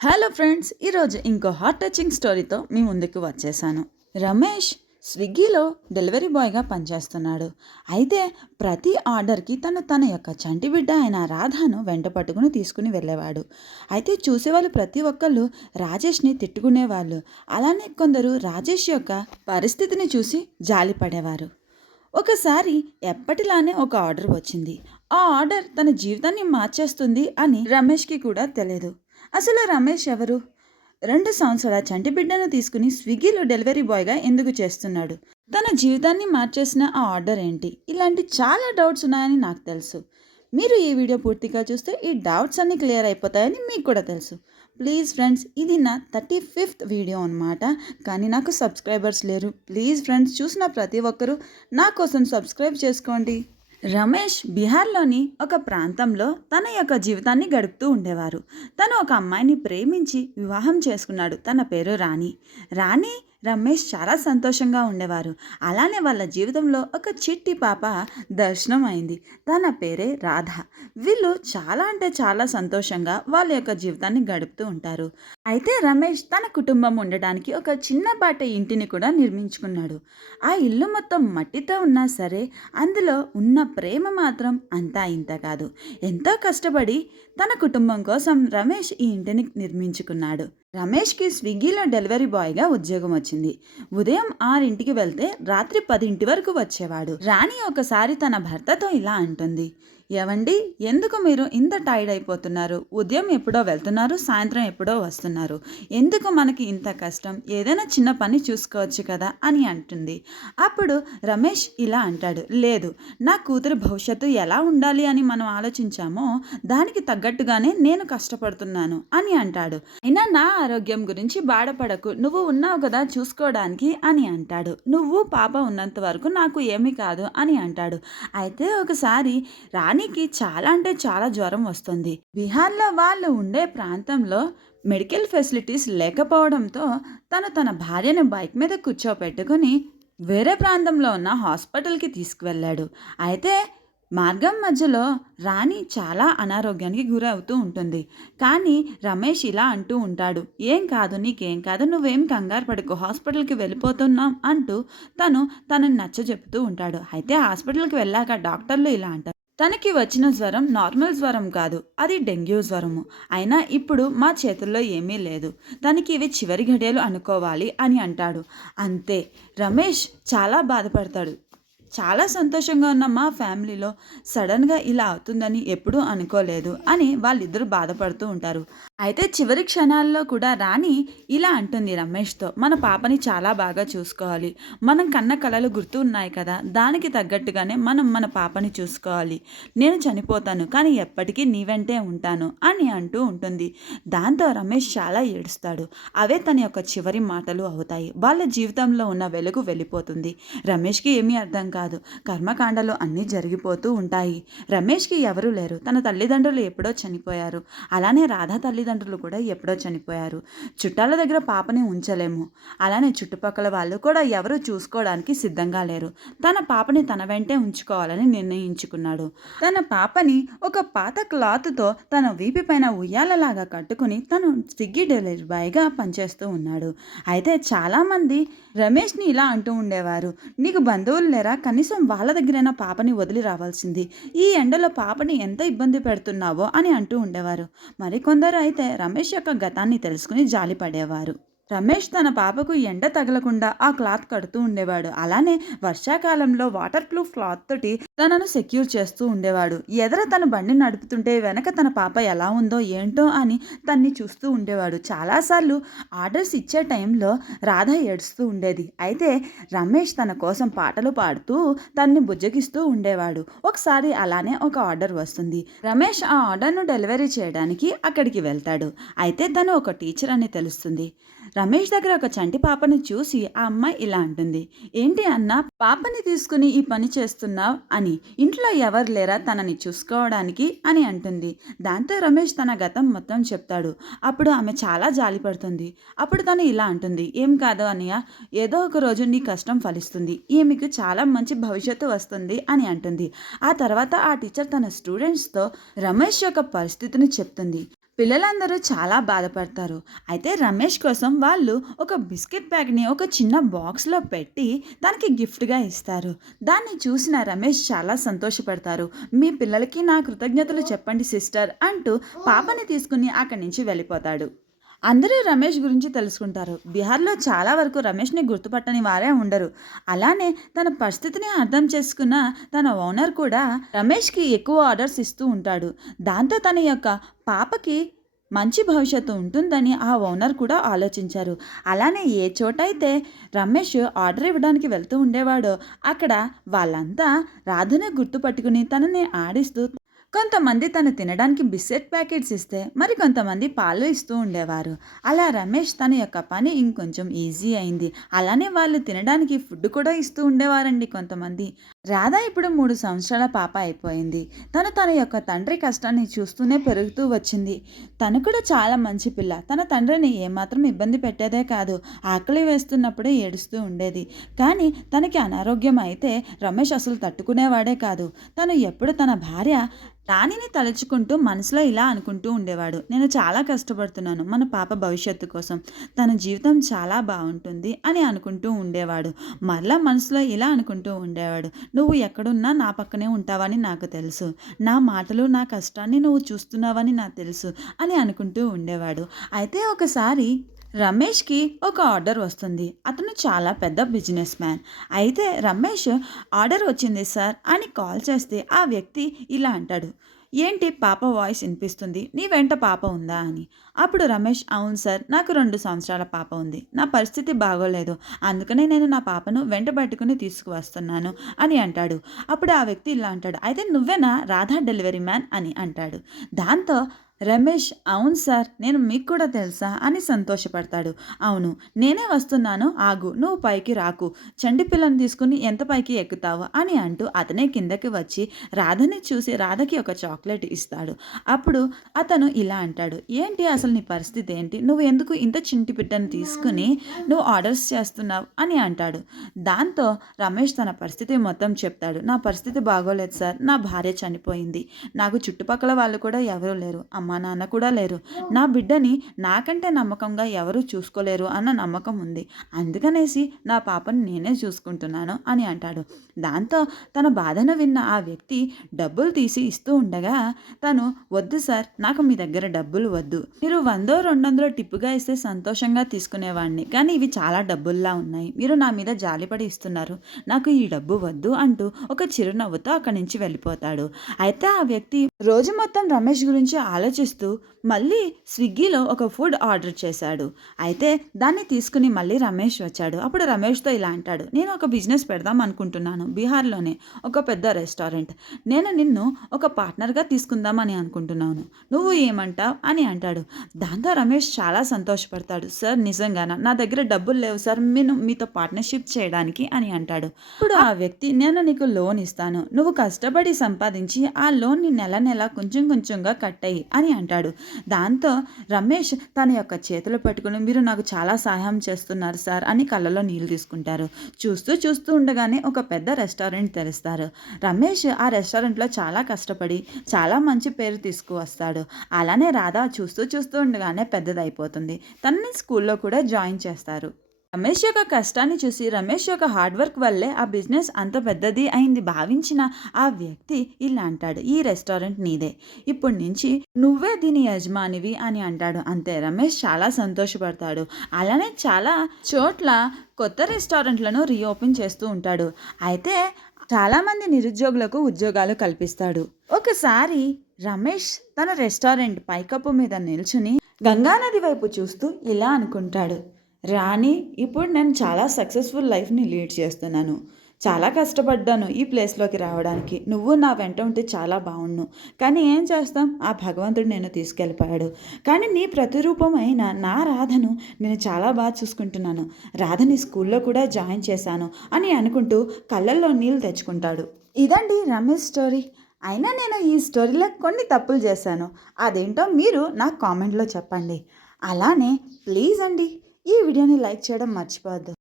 Hello friends, ఈరోజు ఇంకో heart touching స్టోరీతో మీ ముందుకు వచ్చేసాను. రమేష్ స్విగ్గీలో డెలివరీ బాయ్గా పనిచేస్తున్నాడు. అయితే ప్రతి ఆర్డర్కి తన యొక్క చంటి బిడ్డ అయిన రాధాను వెంట పట్టుకుని తీసుకుని వెళ్ళేవాడు. అయితే చూసేవాళ్ళు ప్రతి ఒక్కళ్ళు రాజేష్ని తిట్టుకునేవాళ్ళు. అలానే కొందరు రాజేష్ యొక్క పరిస్థితిని చూసి జాలిపడేవారు. ఒకసారి ఎప్పటిలానే ఒక ఆర్డర్ వచ్చింది. ఆ ఆర్డర్ తన జీవితాన్ని మార్చేస్తుంది అని రమేష్కి కూడా తెలియదు. అసలు రమేష్ ఎవరు? 2 సంవత్సరాల చంటి బిడ్డను తీసుకుని స్విగ్గీలో డెలివరీ బాయ్గా ఎందుకు చేస్తున్నాడు? తన జీవితాన్ని మార్చేసిన ఆ ఆర్డర్ ఏంటి? ఇలాంటి చాలా డౌట్స్ ఉన్నాయని నాకు తెలుసు. మీరు ఈ వీడియో పూర్తిగా చూస్తే ఈ డౌట్స్ అన్నీ క్లియర్ అయిపోతాయని మీకు కూడా తెలుసు. ప్లీజ్ ఫ్రెండ్స్, ఇది నా 35th వీడియో అనమాట. కానీ నాకు సబ్స్క్రైబర్స్ లేరు. ప్లీజ్ ఫ్రెండ్స్, చూసిన ప్రతి ఒక్కరూ నా కోసం సబ్స్క్రైబ్ చేసుకోండి. రమేష్ బీహార్లోని ఒక ప్రాంతంలో తన యొక్క జీవితాన్ని గడుపుతూ ఉండేవారు. తను ఒక అమ్మాయిని ప్రేమించి వివాహం చేసుకున్నాడు. తన పేరు రాణి రమేష్ చాలా సంతోషంగా ఉండేవారు. అలానే వాళ్ళ జీవితంలో ఒక చిట్టి పాప దర్శనం అయింది. తన పేరే రాధ. వీళ్ళు చాలా అంటే చాలా సంతోషంగా వాళ్ళ యొక్క జీవితాన్ని గడుపుతూ ఉంటారు. అయితే రమేష్ తన కుటుంబం ఉండడానికి ఒక చిన్నపాటి ఇంటిని కూడా నిర్మించుకున్నాడు. ఆ ఇల్లు మొత్తం మట్టితో ఉన్నా సరే అందులో ఉన్న ప్రేమ మాత్రం అంతా ఇంత కాదు. ఎంతో కష్టపడి తన కుటుంబం కోసం రమేష్ ఈ ఇంటిని నిర్మించుకున్నాడు. రమేష్కి స్విగ్గీలో డెలివరీ బాయ్గా ఉద్యోగం వచ్చింది. ఉదయం 6ంటికి వెళ్తే రాత్రి 10 వరకు వచ్చేవాడు. రాణి ఒకసారి తన భర్తతో ఇలా అంటుంది, ఏవండి, ఎందుకు మీరు ఇంత టైర్డ్ అయిపోతున్నారు? ఉదయం ఎప్పుడో వెళ్తున్నారు, సాయంత్రం ఎప్పుడో వస్తున్నారు. ఎందుకు మనకి ఇంత కష్టం? ఏదైనా చిన్న పని చూసుకోవచ్చు కదా అని అంటుంది. అప్పుడు రమేష్ ఇలా అంటాడు, లేదు, నా కూతురు భవిష్యత్తు ఎలా ఉండాలి అని మనం ఆలోచించామో దానికి తగ్గట్టుగానే నేను కష్టపడుతున్నాను అని అంటాడు. అయినా నా ఆరోగ్యం గురించి బాధపడకు, నువ్వు ఉన్నావు కదా చూసుకోవడానికి అని అంటాడు. నువ్వు పాప ఉన్నంత వరకు నాకు ఏమీ కాదు అని అంటాడు. అయితే ఒకసారి రాణికి చాలా అంటే చాలా జ్వరం వస్తుంది. బీహార్లో వాళ్ళు ఉండే ప్రాంతంలో మెడికల్ ఫెసిలిటీస్ లేకపోవడంతో తన భార్యను బైక్ మీద కూర్చోపెట్టుకుని వేరే ప్రాంతంలో ఉన్న హాస్పిటల్కి తీసుకువెళ్ళాడు. అయితే మార్గం మధ్యలో రాణి చాలా అనారోగ్యానికి గురవుతూ ఉంటుంది. కానీ రమేష్ ఇలా అంటూ ఉంటాడు, ఏం కాదు, నీకేం కాదు, నువ్వేం కంగారు పడుకో, హాస్పిటల్కి వెళ్ళిపోతున్నాం అంటూ తనని నచ్చజెప్పుతూ ఉంటాడు. అయితే హాస్పిటల్కి వెళ్ళాక డాక్టర్లు ఇలా అంటారు, తనకి వచ్చిన జ్వరం నార్మల్ జ్వరం కాదు, అది డెంగ్యూ జ్వరము. అయినా ఇప్పుడు మా చేతుల్లో ఏమీ లేదు, తనకి ఇవి చివరి ఘడియలు అనుకోవాలి అని అంటాడు. అంతే, రమేష్ చాలా బాధపడతాడు. చాలా సంతోషంగా ఉన్న మా ఫ్యామిలీలో సడన్గా ఇలా అవుతుందని ఎప్పుడూ అనుకోలేదు అని వాళ్ళిద్దరూ బాధపడుతూ ఉంటారు. అయితే చివరి క్షణాల్లో కూడా రాణి ఇలా అంటుంది రమేష్తో, మన పాపని చాలా బాగా చూసుకోవాలి, మనం కన్న కలలు గుర్తు ఉన్నాయి కదా, దానికి తగ్గట్టుగానే మనం మన పాపని చూసుకోవాలి, నేను చనిపోతాను కానీ ఎప్పటికీ నీ వెంటే ఉంటాను అని అంటూ ఉంటుంది. దాంతో రమేష్ చాలా ఏడుస్తాడు. అవే తన యొక్క చివరి మాటలు అవుతాయి. వాళ్ళ జీవితంలో ఉన్న వెలుగు వెళ్ళిపోతుంది. రమేష్కి ఏమీ అర్థం కాదు. కర్మకాండలు అన్నీ జరిగిపోతూ ఉంటాయి. రమేష్కి ఎవరూ లేరు. తన తల్లిదండ్రులు ఎప్పుడో చనిపోయారు. అలానే రాధా తల్లిదండ్రులు కూడా ఎప్పుడో చనిపోయారు. చుట్టాల దగ్గర పాపని ఉంచలేము. అలానే చుట్టుపక్కల వాళ్ళు కూడా ఎవరు చూసుకోవడానికి సిద్ధంగా లేరు. తన పాపని తన వెంటే ఉంచుకోవాలని నిర్ణయించుకున్నాడు. తన పాపని ఒక పాత క్లాత్తో తన వీపు పైన ఉయ్యాలలాగా కట్టుకుని తను స్విగ్గీ డెలివరీ బాయ్గా పనిచేస్తూ ఉన్నాడు. అయితే చాలామంది రమేష్ని ఇలా అంటూ ఉండేవారు, నీకు బంధువులు లేరా? కనీసం వాళ్ళ దగ్గరైనా పాపని వదిలి రావాల్సింది, ఈ ఎండలో పాపని ఎంత ఇబ్బంది పెడుతున్నావో అని అంటూ ఉండేవారు. మరికొందరు అయితే రమేష్ యొక్క గతాన్ని తెలుసుకుని జాలిపడేవారు. రమేష్ తన పాపకు ఎండ తగలకుండా ఆ క్లాత్ కడుతూ ఉండేవాడు. అలానే వర్షాకాలంలో వాటర్ ప్రూఫ్ క్లాత్ తోటి తనను సెక్యూర్ చేస్తూ ఉండేవాడు. ఎదర తన బండి నడుపుతుంటే వెనక తన పాప ఎలా ఉందో ఏంటో అని తన్ని చూస్తూ ఉండేవాడు. చాలాసార్లు ఆర్డర్స్ ఇచ్చే టైంలో రాధ ఏడుస్తూ ఉండేది. అయితే రమేష్ తన కోసం పాటలు పాడుతూ తన్ని బుజ్జగిస్తూ ఉండేవాడు. ఒకసారి అలానే ఒక ఆర్డర్ వస్తుంది. రమేష్ ఆ ఆర్డర్ను డెలివరీ చేయడానికి అక్కడికి వెళ్తాడు. అయితే తను ఒక టీచర్ అని తెలుస్తుంది. రమేష్ దగ్గర ఒక చంటి పాపను చూసి ఆ అమ్మాయి ఇలా అంటుంది, ఏంటి అన్న, పాపని తీసుకుని ఈ పని చేస్తున్నావు అని, ఇంట్లో ఎవరు లేరా తనని చూసుకోవడానికి అని అంటుంది. దాంతో రమేష్ తన గతం మొత్తం చెప్తాడు. అప్పుడు ఆమె చాలా జాలిపడుతుంది. అప్పుడు తను ఇలా అంటుంది, ఏం కాదు అన్నయ్య, ఏదో ఒక రోజు నీ కష్టం ఫలిస్తుంది, ఈమెకు చాలా మంచి భవిష్యత్తు వస్తుంది అని అంటుంది. ఆ తర్వాత ఆ టీచర్ తన స్టూడెంట్స్తో రమేష్ యొక్క పరిస్థితిని చెప్తుంది. పిల్లలందరూ చాలా బాధపడతారు. అయితే రమేష్ కోసం వాళ్ళు ఒక బిస్కెట్ ప్యాక్‌ని ఒక చిన్న బాక్స్‌లో పెట్టి దానికి గిఫ్ట్‌గా ఇస్తారు. దాన్ని చూసిన రమేష్ చాలా సంతోషపడతారు. "మీ పిల్లలకి నా కృతజ్ఞతలు చెప్పండి సిస్టర్" అంటూ పాపని తీసుకుని అక్కడి నుంచి వెళ్ళిపోతాడు. అందరూ రమేష్ గురించి తెలుసుకుంటారు. బీహార్‌లో చాలా వరకు రమేష్‌ని గుర్తుపట్టని వారే ఉండరు. అలానే తన పరిస్థితిని అర్థం చేసుకున్న తన ఓనర్ కూడా రమేష్‌కి ఎక్కువ ఆర్డర్స్ ఇస్తూ ఉంటాడు. దాంతో తన యొక్క పాపకి మంచి భవిష్యత్తు ఉంటుందని ఆ ఓనర్ కూడా ఆలోచించారు. అలానే ఏ చోటైతే రమేష్ ఆర్డర్ ఇవ్వడానికి వెళ్తూ ఉండేవాడో అక్కడ వాళ్ళంతా రాధని గుర్తుపట్టుకుని తనని ఆడిస్తూ కొంతమంది తను తినడానికి బిస్కెట్ ప్యాకెట్స్ ఇస్తే మరికొంతమంది పాలు ఇస్తూ ఉండేవారు. అలా రమేష్ తన యొక్క పని ఇంకొంచెం ఈజీ అయింది. అలానే వాళ్ళు తినడానికి ఫుడ్ కూడా ఇస్తూ ఉండేవారండి కొంతమంది. రాధ ఇప్పుడు 3 సంవత్సరాల పాప అయిపోయింది. తను తన యొక్క తండ్రి కష్టాన్ని చూస్తూనే పెరుగుతూ వచ్చింది. తను కూడా చాలా మంచి పిల్ల. తన తండ్రిని ఏమాత్రం ఇబ్బంది పెట్టేదే కాదు. ఆకలి వేస్తున్నప్పుడే ఏడుస్తూ ఉండేది. కానీ తనకి అనారోగ్యం అయితే రమేష్ అసలు తట్టుకునేవాడే కాదు. తను ఎప్పుడు తన భార్య రాణిని తలుచుకుంటూ మనసులో ఇలా అనుకుంటూ ఉండేవాడు. నేను చాలా కష్టపడుతున్నాను మన పాప భవిష్యత్తు కోసం. తన జీవితం చాలా బాగుంటుంది అని అనుకుంటూ ఉండేవాడు. మరలా మనసులో ఇలా అనుకుంటూ ఉండేవాడు. నువ్వు ఎక్కడున్నా నా పక్కనే ఉంటావని నాకు తెలుసు. నా మాటలు నా కష్టాన్ని నువ్వు చూస్తున్నావని నాకు తెలుసు అని అనుకుంటూ ఉండేవాడు. అయితే ఒకసారి రమేష్కి ఒక ఆర్డర్ వస్తుంది. అతను చాలా పెద్ద బిజినెస్ మ్యాన్. అయితే రమేష్ ఆర్డర్ వచ్చింది సార్ అని కాల్ చేస్తే ఆ వ్యక్తి ఇలా అంటాడు, ఏంటి పాప వాయిస్ వినిపిస్తుంది, నీ వెంట పాప ఉందా అని. అప్పుడు రమేష్, అవును సార్, నాకు 2 సంవత్సరాల పాప ఉంది. నా పరిస్థితి బాగోలేదు, అందుకనే నేను నా పాపను వెంట పట్టుకుని తీసుకువస్తున్నాను అని అంటాడు. అప్పుడు ఆ వ్యక్తి ఇలా అంటాడు, అయితే నువ్వేనా రాధా డెలివరీ మ్యాన్ అని అంటాడు. దాంతో రమేష్, అవును సార్, నేను మీకు కూడా తెలుసా అని సంతోషపడతాడు. అవును, నేనే వస్తున్నాను, ఆగు, నువ్వు పైకి రాకు, చంటి పిల్లని తీసుకుని ఎంత పైకి ఎక్కుతావు అని అంటూ అతనే కిందకి వచ్చి రాధని చూసి రాధకి ఒక చాక్లెట్ ఇస్తాడు. అప్పుడు అతను ఇలా అంటాడు, ఏంటి అసలు నీ పరిస్థితి ఏంటి, నువ్వు ఎందుకు ఇంత చింటి పిట్టని తీసుకుని నువ్వు ఆర్డర్స్ చేస్తున్నావు అని అంటాడు. దాంతో రమేష్ తన పరిస్థితి మొత్తం చెప్తాడు. నా పరిస్థితి బాగోలేదు సార్, నా భార్య చనిపోయింది, నాకు చుట్టుపక్కల వాళ్ళు కూడా ఎవరూ లేరు, అమ్మా నాన్న కూడా లేరు, నా బిడ్డని నాకంటే నమ్మకంగా ఎవరూ చూసుకోలేరు అన్న నమ్మకం ఉంది, అందుకనేసి నా పాపని నేనే చూసుకుంటున్నాను అని అంటాడు. దాంతో తన బాధను విన్న ఆ వ్యక్తి డబ్బులు తీసి ఇస్తూ ఉండగా తను, వద్దు సార్, నాకు మీ దగ్గర డబ్బులు వద్దు, మీరు 100-200 టిప్పుగా ఇస్తే సంతోషంగా తీసుకునేవాడిని, కానీ ఇవి చాలా డబ్బుల్లా ఉన్నాయి, మీరు నా మీద జాలిపడి ఇస్తున్నారు, నాకు ఈ డబ్బు వద్దు అంటూ ఒక చిరునవ్వుతో అక్కడి నుంచి వెళ్ళిపోతాడు. అయితే ఆ వ్యక్తి రోజు మొత్తం రమేష్ గురించి ఆలోచిస్తూ మళ్ళీ స్విగ్గీలో ఒక ఫుడ్ ఆర్డర్ చేశాడు. అయితే దాన్ని తీసుకుని మళ్ళీ రమేష్ వచ్చాడు. అప్పుడు రమేష్తో ఇలా అంటాడు, నేను ఒక బిజినెస్ పెడదాం అనుకుంటున్నాను బీహార్లోనే, ఒక పెద్ద రెస్టారెంట్, నేను నిన్ను ఒక పార్ట్నర్గా తీసుకుందామని అనుకుంటున్నాను, నువ్వు ఏమంటావు అని అంటాడు. దాంతో రమేష్ చాలా సంతోషపడతాడు. సార్, నిజంగానా, నా దగ్గర డబ్బులు లేవు సార్, నేను మీతో పార్ట్నర్షిప్ చేయడానికి అని అంటాడు. ఇప్పుడు ఆ వ్యక్తి, నేను నీకు లోన్ ఇస్తాను, నువ్వు కష్టపడి సంపాదించి ఆ లోన్ని నెల నెల కొంచెం కొంచెంగా కట్టయి అని అంటాడు. దాంతో రమేష్ తన యొక్క చేతులు పట్టుకుని, మీరు నాకు చాలా సహాయం చేస్తున్నారు సార్ అని కళ్ళలో నీళ్ళు తీసుకుంటారు. చూస్తూ చూస్తూ ఉండగానే ఒక పెద్ద రెస్టారెంట్ తెరుస్తారు. రమేష్ ఆ రెస్టారెంట్లో చాలా కష్టపడి చాలా మంచి పేరు తీసుకువస్తాడు. అలానే రాధా చూస్తూ చూస్తూ ఉండగానే పెద్దదైపోతుంది. తనని స్కూల్లో కూడా జాయిన్ చేస్తారు. రమేష్ యొక్క కష్టాన్ని చూసి, రమేష్ యొక్క హార్డ్ వర్క్ వల్లే ఆ బిజినెస్ అంత పెద్దది అయింది భావించిన ఆ వ్యక్తి ఇలా అంటాడు, ఈ రెస్టారెంట్ నీదే, ఇప్పటి నుంచి నువ్వే దీని యజమానివి అని అంటాడు. అంతే, రమేష్ చాలా సంతోషపడతాడు. అలానే చాలా చోట్ల కొత్త రెస్టారెంట్లను రీఓపెన్ చేస్తూ ఉంటాడు. అయితే చాలామంది నిరుద్యోగులకు ఉద్యోగాలు కల్పిస్తాడు. ఒకసారి రమేష్ తన రెస్టారెంట్ పైకప్పు మీద నిల్చుని గంగానది వైపు చూస్తూ ఇలా అనుకుంటాడు, రాణి, ఇప్పుడు నేను చాలా సక్సెస్ఫుల్ లైఫ్ని లీడ్ చేస్తున్నాను, చాలా కష్టపడ్డాను ఈ ప్లేస్లోకి రావడానికి, నువ్వు నా వెంట ఉంటే చాలా బాగుండు, కానీ ఏం చేస్తాం, ఆ భగవంతుడు నేను తీసుకెళ్ళిపోయాడు, కానీ నీ ప్రతిరూపం అయిన నా రాధను నేను చాలా బాగా చూసుకుంటున్నాను, రాధని స్కూల్లో కూడా జాయిన్ చేశాను అని అనుకుంటూ కళ్ళల్లో నీళ్ళు తెచ్చుకుంటాడు. ఇదండి రమేష్ స్టోరీ. అయినా నేను ఈ స్టోరీలో కొన్ని తప్పులు చేశాను, అదేంటో మీరు నాకు కామెంట్లో చెప్పండి. అలానే ప్లీజ్ అండి, ఈ వీడియోని లైక్ చేయడం మర్చిపోవద్దు.